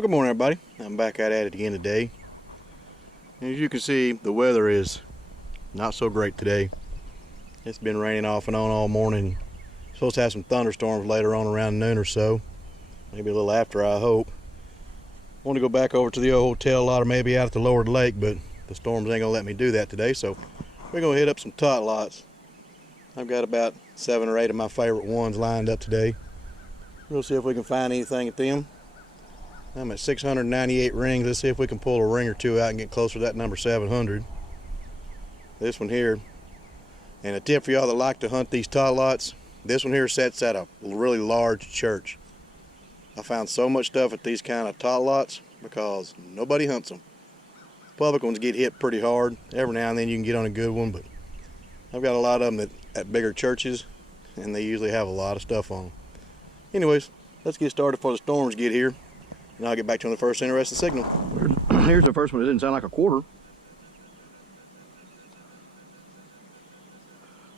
Well, good morning, everybody. I'm back at it again today. As you can see, the weather is not so great today. It's been raining off and on all morning. Supposed to have some thunderstorms later on around noon or so. Maybe a little after, I hope. I want to go back over to the old hotel lot or maybe out at the lower lake, but the storms ain't gonna let me do that today, so we're gonna hit up some tot-lots. I've got about 7 or 8 of my favorite ones lined up today. We'll see if we can find anything at them. I'm at 698 rings. Let's see if we can pull a ring or two out and get closer to that number 700. This one here, and a tip for y'all that like to hunt these tot-lots, this one here sets at a really large church. I found so much stuff at these kind of tot-lots because nobody hunts them. Public ones get hit pretty hard. Every now and then you can get on a good one, but I've got a lot of them at bigger churches, and they usually have a lot of stuff on them. Anyways, let's get started before the storms get here. And I'll get back to you on the first interesting signal. Here's the first one. It didn't sound like a quarter.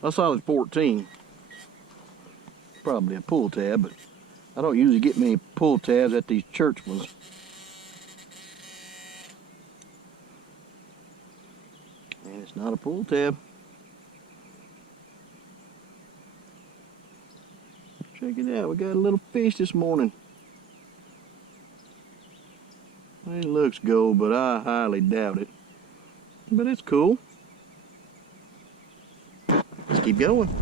A solid 14. Probably a pull tab, but I don't usually get many pull tabs at these church ones. And it's not a pull tab. Check it out. We got a little fish this morning. It looks gold, but I highly doubt it. But it's cool. Let's keep going.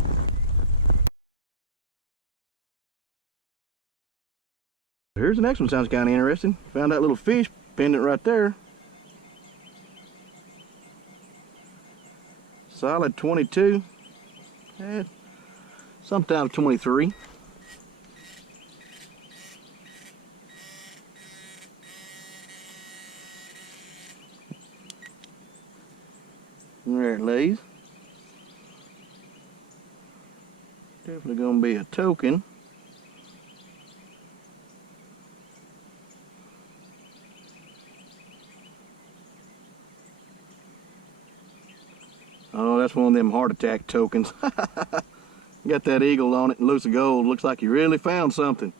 Here's the next one. Sounds kind of interesting. Found that little fish pendant right there. Solid 22. Sometimes 23. There it lays. Definitely gonna be a token. Oh, that's one of them heart attack tokens. Got that eagle on it and loose of gold. Looks like you really found something.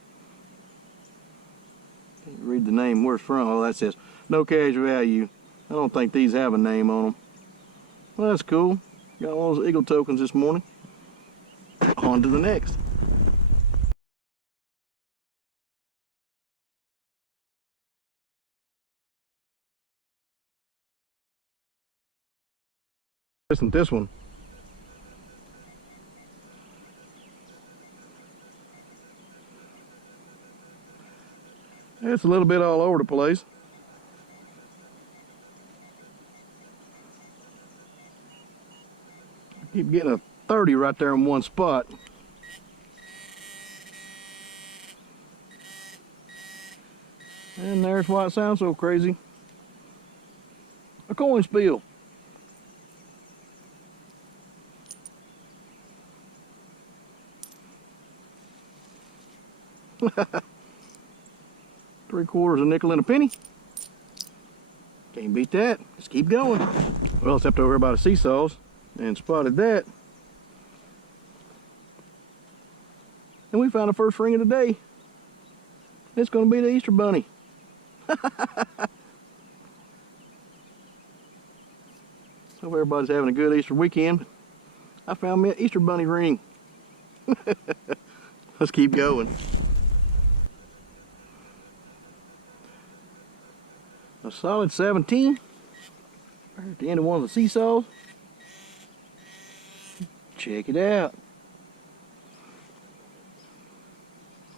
Can't read the name where it's from. Oh, that says no cash value. I don't think these have a name on them. Well, that's cool. Got one of those eagle tokens this morning. On to the next. Listen to this one. It's a little bit all over the place. Keep getting a 30 right there in one spot. And there's why it sounds so crazy. A coin spill. Three-quarters, a nickel, and a penny. Can't beat that. Let's keep going. Well, except over here by the seesaws. And spotted that. And we found the first ring of the day. It's going to be the Easter bunny. Hope everybody's having a good Easter weekend. I found me an Easter bunny ring. Let's keep going. A solid 17. Right at the end of one of the seesaws. Check it out.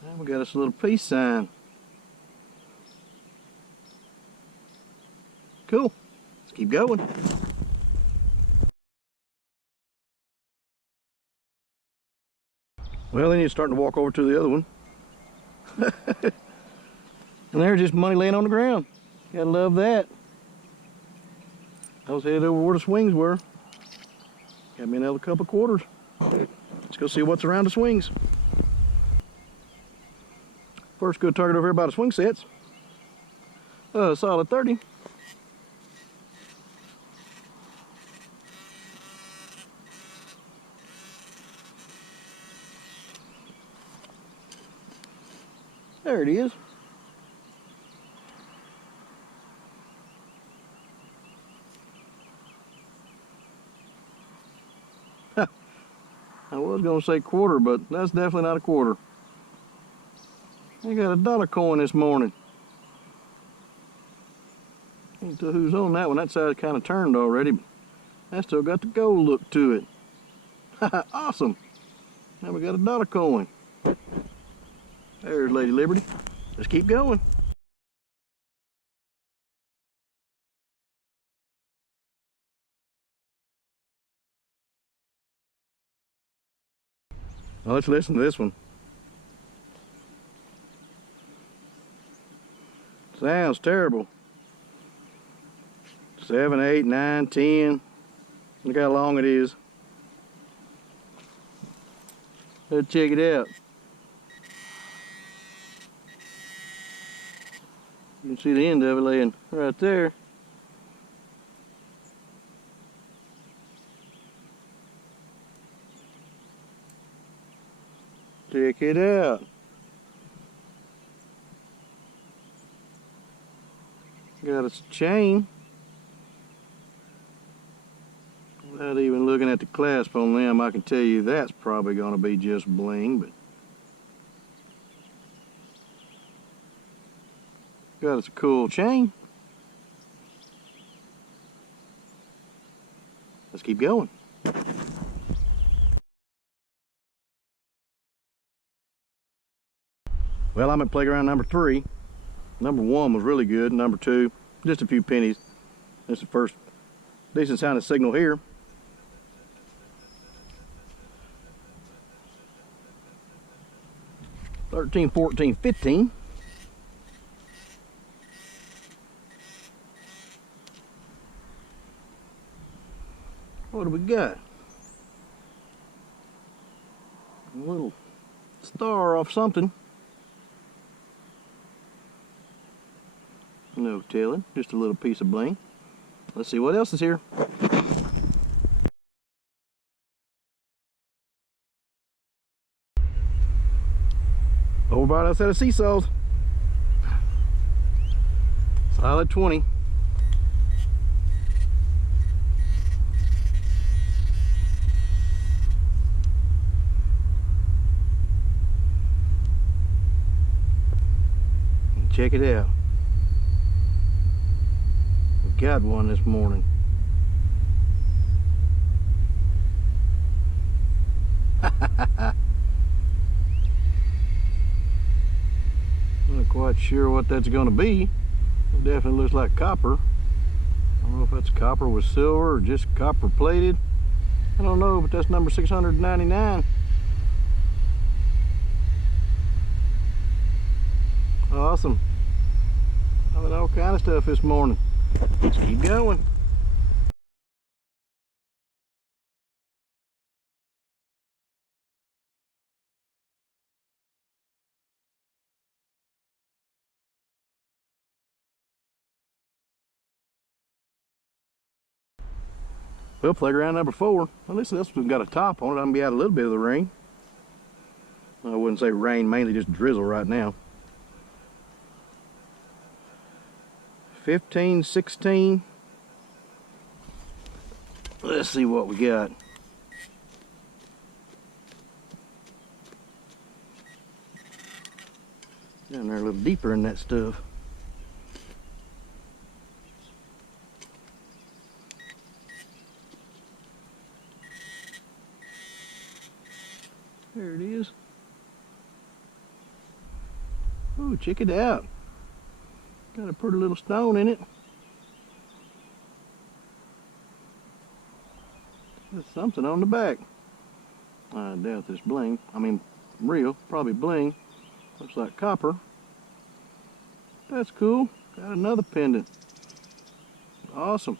Now we got us a little peace sign. Cool. Let's keep going. Well, then you're starting to walk over to the other one. And there's just money laying on the ground. Gotta love that. I was headed over where the swings were. Got me another couple quarters. Let's go see what's around the swings. First good target over here by the swing sets. Solid 30. There it is. I was gonna say quarter, but that's definitely not a quarter. I got a dollar coin this morning. Can't tell who's on that one. That side kind of turned already, but I still got the gold look to it. Awesome. Now we got a dollar coin. There's Lady Liberty. Let's keep going. Now let's listen to this one. Sounds terrible. 7, 8, 9, 10. Look how long it is. Let's check it out. You can see the end of it laying right there. Check it out. Got a chain. Without even looking at the clasp on them, I can tell you that's probably going to be just bling, but got us a cool chain. Let's keep going. Well, I'm at playground number 3. Number 1 was really good. Number 2, just a few pennies. This is the first decent sounding signal here. $13, $14, $15. What do we got? A little star off something. No telling, just a little piece of bling. Let's see what else is here. Over by that set of seesaws. Solid 20. And check it out. We got one this morning. Not quite sure what that's going to be. It definitely looks like copper. I don't know if that's copper with silver or just copper plated. I don't know, but that's number 699. Awesome. Having all kind of stuff this morning. Let's keep going. Well, playground number 4. At least this one's got a top on it. I'm gonna be out a little bit of the rain. I wouldn't say rain, mainly just drizzle right now. 15, 16. Let's see what we got. Down there a little deeper in that stuff. There it is. Oh, check it out. Got a pretty little stone in it. There's something on the back. I doubt this bling. I mean, real, probably bling. Looks like copper. That's cool. Got another pendant. Awesome.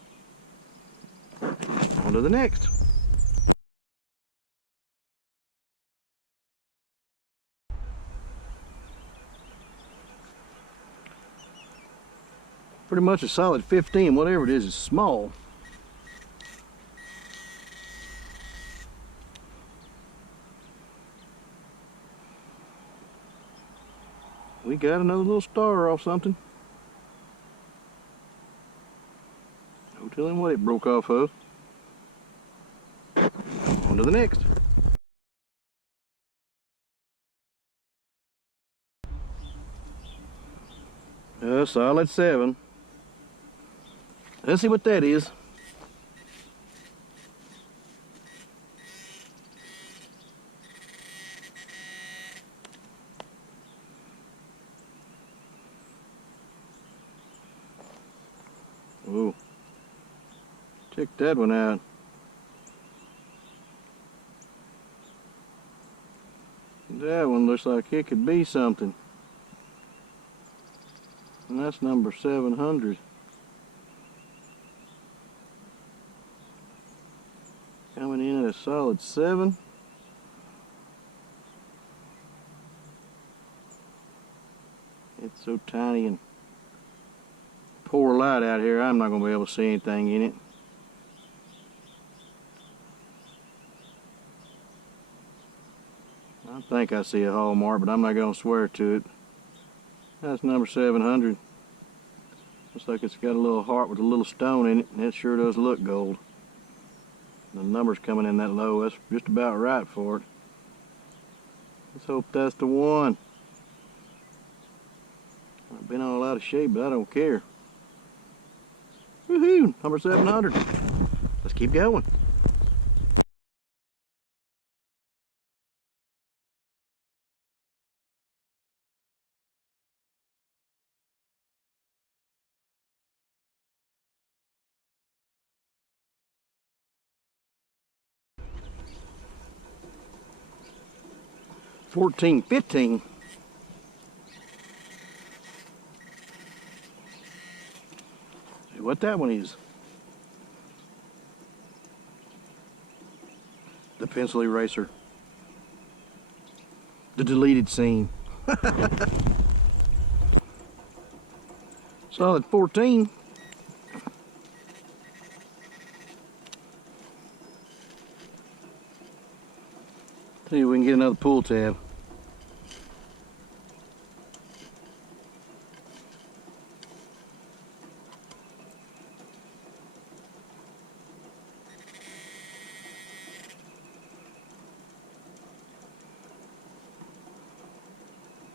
On to the next. Pretty much a solid 15, whatever it is small. We got another little star off something. No telling what it broke off of. On to the next. A solid 7. Let's see what that is. Ooh. Check that one out. That one looks like it could be something. And that's number 700. Coming in at a solid 7. It's so tiny and poor light out here, I'm not going to be able to see anything in it. I think I see a hallmark, but I'm not going to swear to it. That's number 700. Looks like it's got a little heart with a little stone in it, and it sure does look gold. The number's coming in that low. That's just about right for it. Let's hope that's the one. I've been all out of shape, but I don't care. Woohoo! Number 700. Let's keep going. $14.15. See what that one is. The pencil eraser. The deleted scene. Solid 14. See if we can get another pull tab.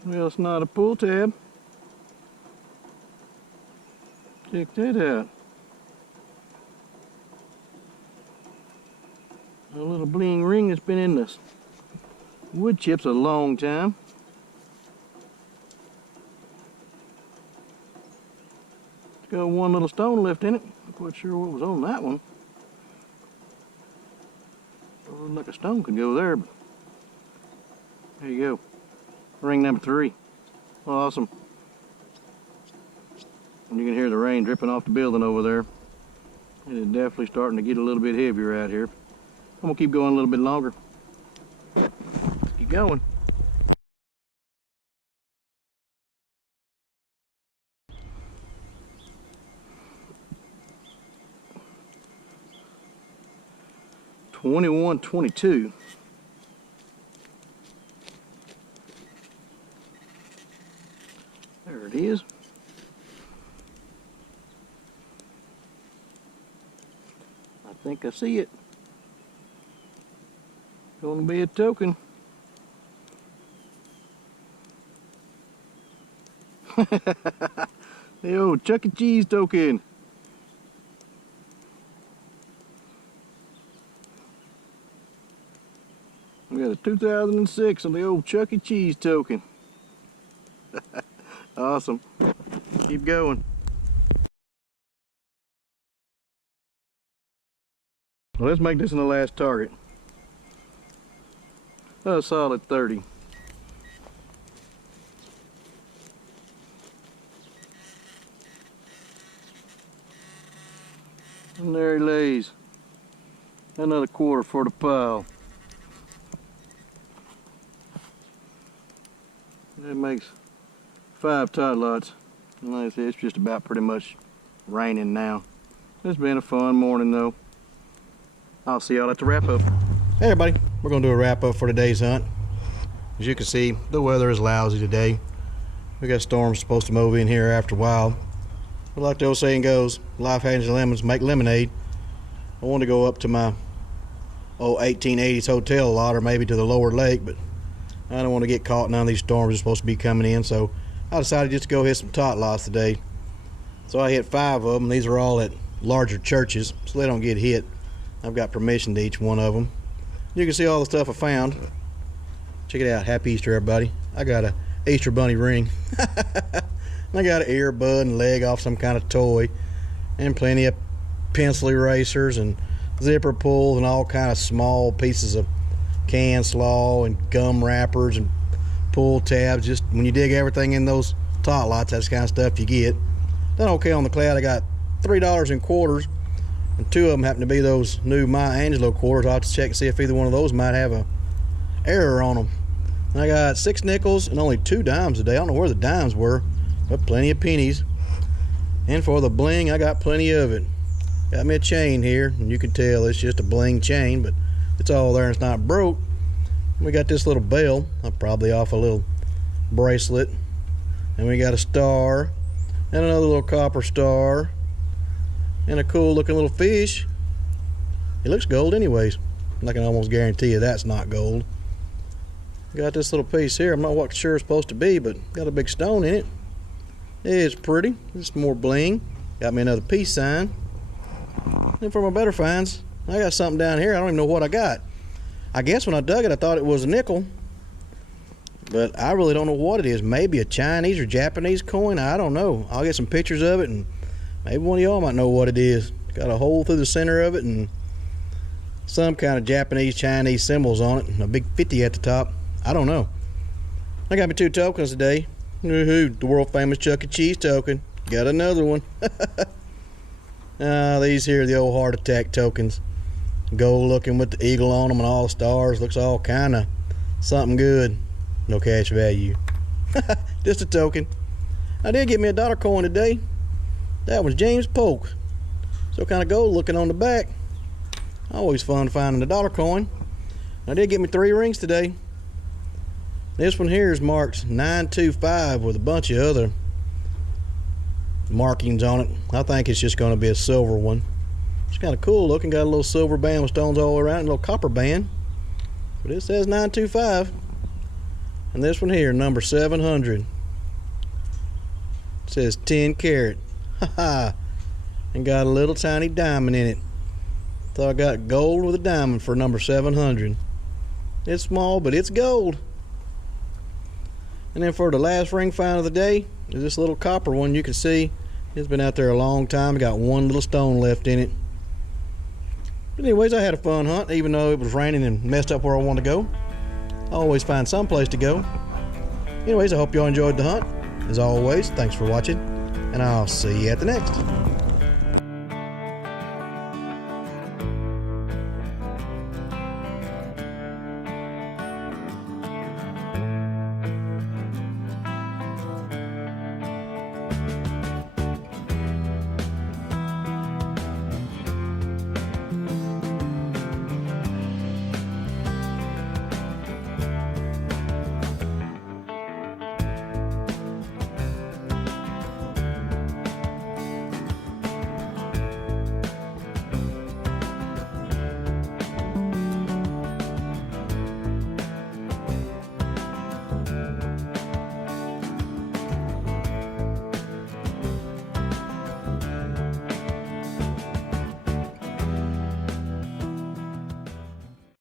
Well, it's not a pull tab. Check that out. A little bling ring that's been in the wood chips a long time. It's got one little stone left in it. Not quite sure what was on that one. Looked like a stone could go there. But there you go. Ring number 3. Awesome. And you can hear the rain dripping off the building over there. It is definitely starting to get a little bit heavier out here. I'm gonna keep going a little bit longer. Let's keep going. $21.22. There it is. I think I see it. Gonna be a token. The old Chuck E. Cheese token. We got a 2006 on the old Chuck E. Cheese token. Awesome. Keep going. Well, let's make this in the last target. A solid 30. And there he lays. Another quarter for the pile. That makes 5 tot-lots. And like I said, it's just about pretty much raining now. It's been a fun morning though. I'll see y'all at the wrap up. Hey everybody, we're gonna do a wrap up for today's hunt. As you can see, the weather is lousy today. We got storms supposed to move in here after a while. But like the old saying goes, life happens and lemons make lemonade. I want to go up to my old 1880s hotel lot or maybe to the lower lake, but I don't want to get caught in none of these storms that's supposed to be coming in, so I decided just to go hit some tot-lots today. So I hit 5 of them. These are all at larger churches, so they don't get hit. I've got permission to each one of them. You can see all the stuff I found. Check it out. Happy Easter, everybody. I got a Easter bunny ring. I got an earbud and leg off some kind of toy, and plenty of pencil erasers and zipper pulls and all kind of small pieces of can slaw and gum wrappers and pull tabs. Just when you dig everything in those tot-lots, that's the kind of stuff you get. Done okay on the cloud. I got $3 in quarters, and 2 of them happen to be those new Maya Angelou quarters. I'll have to check and see if either one of those might have a error on them. And I got 6 nickels and only 2 dimes today. I don't know where the dimes were, but plenty of pennies. And for the bling, I got plenty of it. Got me a chain here, and you can tell it's just a bling chain, but it's all there and it's not broke. We got this little bell. I'm probably off a little bracelet. And we got a star and another little copper star and a cool looking little fish. It looks gold anyways. I can almost guarantee you that's not gold. Got this little piece here. I'm not what sure it's supposed to be, but got a big stone in it. It's pretty. It's more bling. Got me another peace sign. And for my better finds, I got something down here. I don't even know what I got. I guess when I dug it, I thought it was a nickel, but I really don't know what it is. Maybe a Chinese or Japanese coin. I don't know. I'll get some pictures of it, and maybe one of y'all might know what it is. Got a hole through the center of it and some kind of Japanese, Chinese symbols on it, and a big 50 at the top. I don't know. I got me 2 tokens today. Woohoo, the world famous Chuck E. Cheese token. Got another one. These here are the old heart attack tokens. Gold looking with the eagle on them and all the stars. Looks all kind of something good. No cash value. Just a token. I did get me a dollar coin today. That was James Polk. So kind of gold looking on the back. Always fun finding a dollar coin. I did get me 3 rings today. This one here is marked 925 with a bunch of other markings on it. I think it's just going to be a silver one. It's kind of cool looking. Got a little silver band with stones all around, and a little copper band. But it says 925. And this one here, number 700. It says 10 carat. Haha. And got a little tiny diamond in it. So I got gold with a diamond for number 700. It's small, but it's gold. And then for the last ring find of the day is this little copper one. You can see it's been out there a long time. Got one little stone left in it. But anyways, I had a fun hunt, even though it was raining and messed up where I wanted to go. I always find some place to go. Anyways, I hope y'all enjoyed the hunt. As always, thanks for watching, and I'll see you at the next.